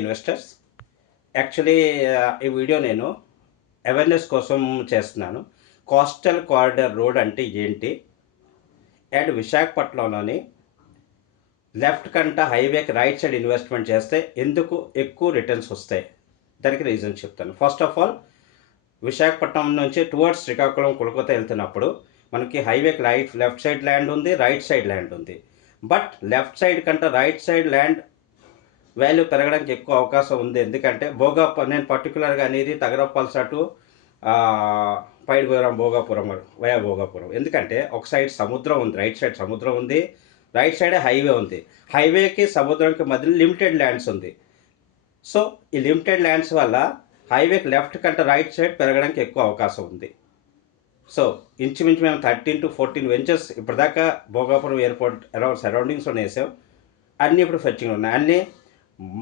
Investors actually ఈ video నేను awareness కోసం చేస్తున్నాను. కోస్టల్ కారిడార్ రోడ్ అంటే ఏంటి అండ్ విశాఖపట్నంలోని లెఫ్ట్ కంట హైవేకి రైట్ సైడ్ ఇన్వెస్ట్మెంట్ చేస్తే ఎందుకు ఎక్కువ రిటర్న్స్ వస్తాయి, దానికి రీజన్ చెప్తాను. ఫస్ట్ ఆఫ్ ఆల్, విశాఖపట్నం నుంచి టువర్డ్స్ శ్రీకాకుళం కొలకత్తా వెళ్తున్నప్పుడు మనకి హైవేకి లెఫ్ట్ సైడ్ ల్యాండ్ ఉంది, రైట్ సైడ్ ల్యాండ్ ఉంది. బట్ లెఫ్ట్ సైడ్ కంటే రైట్ సైడ్ ల్యాండ్ వాల్యూ పెరగడానికి ఎక్కువ అవకాశం ఉంది. ఎందుకంటే నేను పర్టికులర్గా అనేది తగరపల్స టు పైడిపురం భోగాపురం వయా భోగాపురం. ఎందుకంటే ఒక సైడ్ సముద్రం ఉంది, రైట్ సైడ్ సముద్రం ఉంది, రైట్ సైడే హైవే ఉంది. హైవేకి సముద్రంకి మధ్యలో లిమిటెడ్ ల్యాండ్స్ ఉంది. సో ఈ లిమిటెడ్ ల్యాండ్స్ వల్ల హైవేకి లెఫ్ట్ కంటే రైట్ సైడ్ పెరగడానికి ఎక్కువ అవకాశం ఉంది. సో ఇంచుమించు మేము 13 to 14 వెంచర్స్ ఇప్పటిదాకా భోగాపురం ఎయిర్పోర్ట్ సరౌండింగ్స్లో వేసాం. అన్నీ ఇప్పుడు ఫెచ్చింగ్ ఉన్నాయి. అన్నీ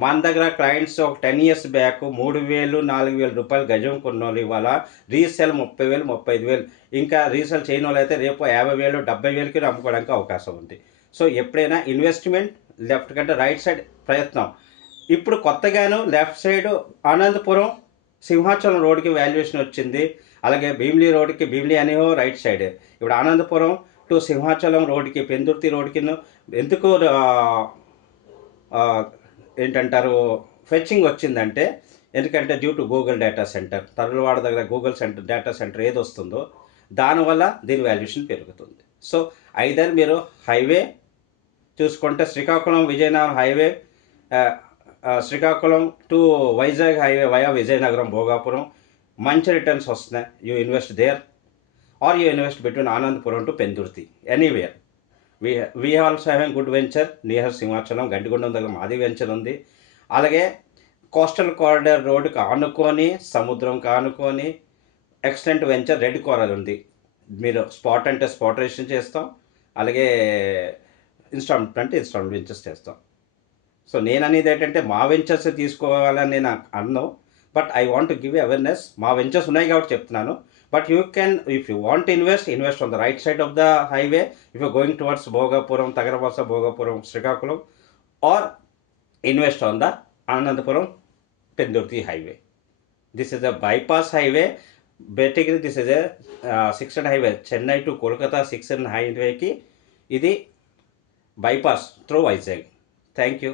మన దగ్గర క్లయింట్స్ ఒక 10 years బ్యాక్ 3,000 4,000 రూపాయలు గజం కొన్నోళ్ళు ఇవాళ రీసేల్ 30,000 35,000, ఇంకా రీసేల్ చేయని వాళ్ళు అయితే రేపు 50,000 70,000కి అమ్ముకోవడానికి అవకాశం ఉంది. సో ఎప్పుడైనా ఇన్వెస్ట్మెంట్ లెఫ్ట్ కంటే రైట్ సైడ్ ప్రయత్నం. ఇప్పుడు కొత్తగాను లెఫ్ట్ సైడ్ ఆనందపురం సింహాచలం రోడ్కి వాల్యుయేషన్ వచ్చింది. అలాగే భీమిలి రోడ్కి, భీమిలి అనేవో రైట్ సైడ్, ఇప్పుడు ఆనందపురం టు సింహాచలం రోడ్కి, పెందుర్తి రోడ్కి ఎందుకు ఏంటంటారు ఫెచ్చింగ్ వచ్చిందంటే, ఎందుకంటే due to Google data center, Tarluvada దగ్గర గూగుల్ డేటా సెంటర్ ఏది వస్తుందో దానివల్ల దీని వాల్యుయేషన్ పెరుగుతుంది. సో ఐదర్ మీరు హైవే చూసుకుంటే Srikakulam Vizianagaram highway, Srikakulam to Vizag highway via Vizianagaram Bhogapuram మంచి రిటర్న్స్ వస్తున్నాయి. You invest there are you invest between Anandapuram to Pendurthi, anywhere. We also having good venture near Simhachalam, Gaddigundam దగ్గర మాది వెంచర్ ఉంది. అలాగే కోస్టల్ కారిడార్ రోడ్డుకి ఆనుకొని, సముద్రంకి ఆనుకొని ఎక్స్టెంట్ వెంచర్ రెడ్ కోరల్ ఉంది. మీరు స్పాట్ అంటే స్పాట్ రిజిస్ట్రేషన్ చేస్తాం, అలాగే ఇన్స్టాల్మెంట్ అంటే ఇన్స్టాల్మెంట్ వెంచర్స్ చేస్తాం. సో నేను అనేది ఏంటంటే మా వెంచర్స్ తీసుకోవాలని నేను అన్నాను, but I want to give awareness. మా వెంచర్స్ ఉన్నాయి కాబట్టి చెప్తున్నాను. But you can, if you want to invest on the right side of the highway, if you're going towards Bhogapuram, Tagarapalsa, Bhogapuram, Srikakulam, or invest on the Anandapuram, Pendurthi highway. This is a bypass highway. Basically, this is a 6 highway. Chennai to Kolkata 6 highway ki, idi bypass through Vizag. Thank you.